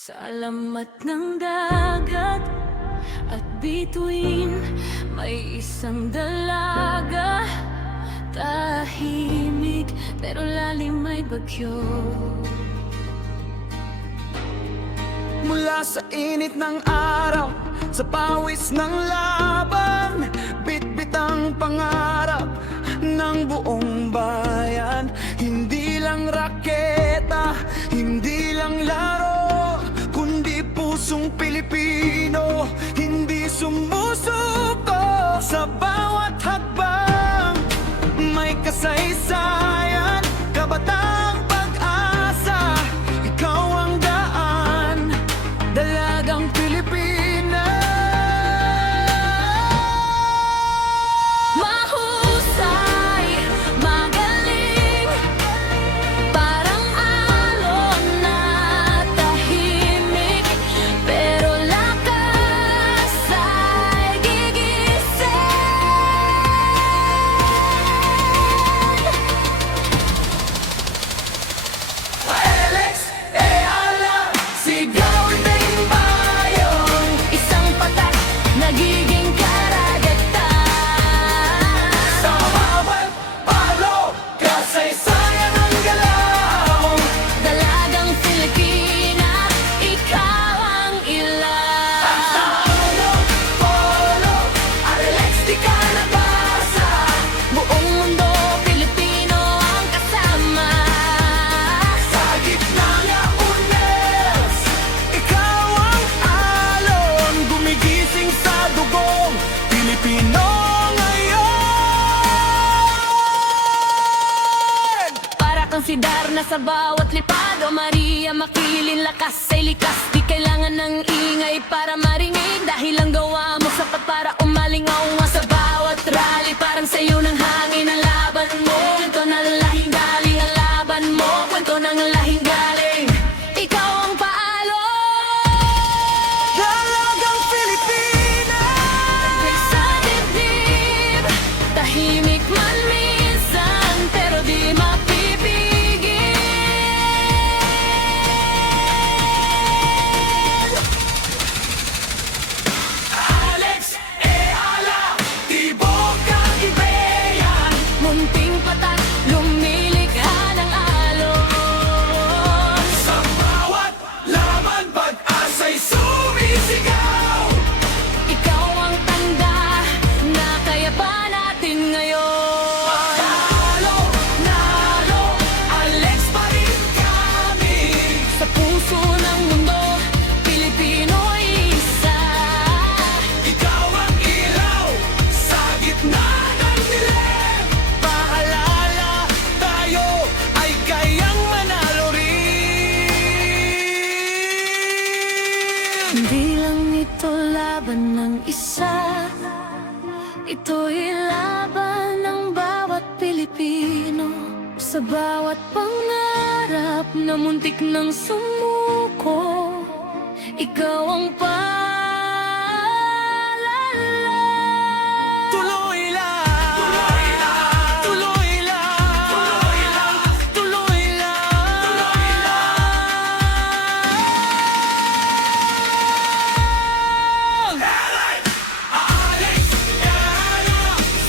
Sa alamat ng dagat at bituin, may isang dalaga. Tahimik pero lalim may bagyo. Mula sa init ng araw, sa pawis ng laban, bitbit ang pangarap ng buong bayan. Hindi lang raketa, hindi lang laro, kundi pusong Pilipino, hindi sumusuko. Sa bawat hakbang may kasaysayan, kabatang pag-asa, ikaw ang daan, dalagang Pilipinas. Mahusay, magaling, parang alon na tahimik, pero lakas ay gigising. Alex Eala, sigaw ng bayan, Isang patak, nagiging karagatan. sa bawat palo, kasaysayan ng galaw. Dalagang Pilipina, ikaw ang ilan. Polo, Alex, di ka nabasa. Buong mundo, Pilipino ang kasama. Sa gitna ng unes, ikaw ang alon, gumigising sa dugong Pilipino ngayon. Para kang si Darna sa bawat lipad, o Maria makilin, lakas ay likas. Di kailangan ng ingay para maringid, dahil ang gawa mo sapat para umalingaw sa bawat rally. Parang sayo ng hangin ang laban mo, kwento ng lahing galing ang laban mo, kwento ng lahing galing. Ikaw ang paalo. Dalagang Pilipinas, Sa dibdib, tahimik man minsan, pero di mapipigil. Alex Eala, tibok ang ibayan. Munting patak, lumilikha ng alon. Sa bawat laban, pag-asa'y sumisigaw. Ikaw ang tanda na kaya pa natin ngayon. Talo, nalo, Alex pa rin kami. Sa puso ng mundo, Pilipino isa. Ikaw ang ilaw sa gitna ng dilim. Paalala, tayo ay kayang manalo rin. Hindi lang ito laban ng isa, ito'y laban ng bawat Pilipino. Sa bawat pangarap na muntik ng sumuko, ikaw ang paalala. Tuloy lang, tuloy lang, tuloy lang, tuloy lang, tuloy lang, tuloy lang. Alex Eala,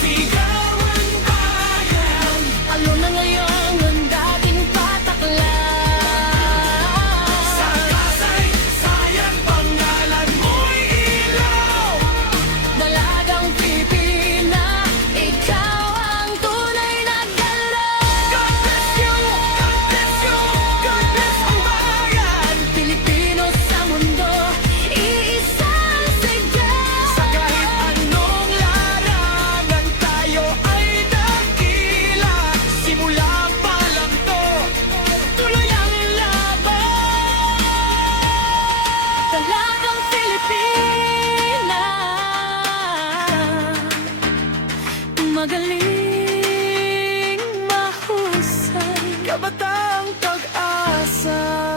sigaw ang bayan. Alo na ngayon ang dating pataklan. Sa kasaysayan, pangalan mo'y ilaw. Dalagang Pilipina, ikaw ang tunay na galaw. God bless you, God bless you, God bless ang bayan. Pilipino sa mundo, iisang sigaw. Sa kahit anong larangan, tayo ay dakila. Simula pa lang to, tuloy ang laban. Dalagang Pilipina, magaling, mahusay. Kabatang pag-asa.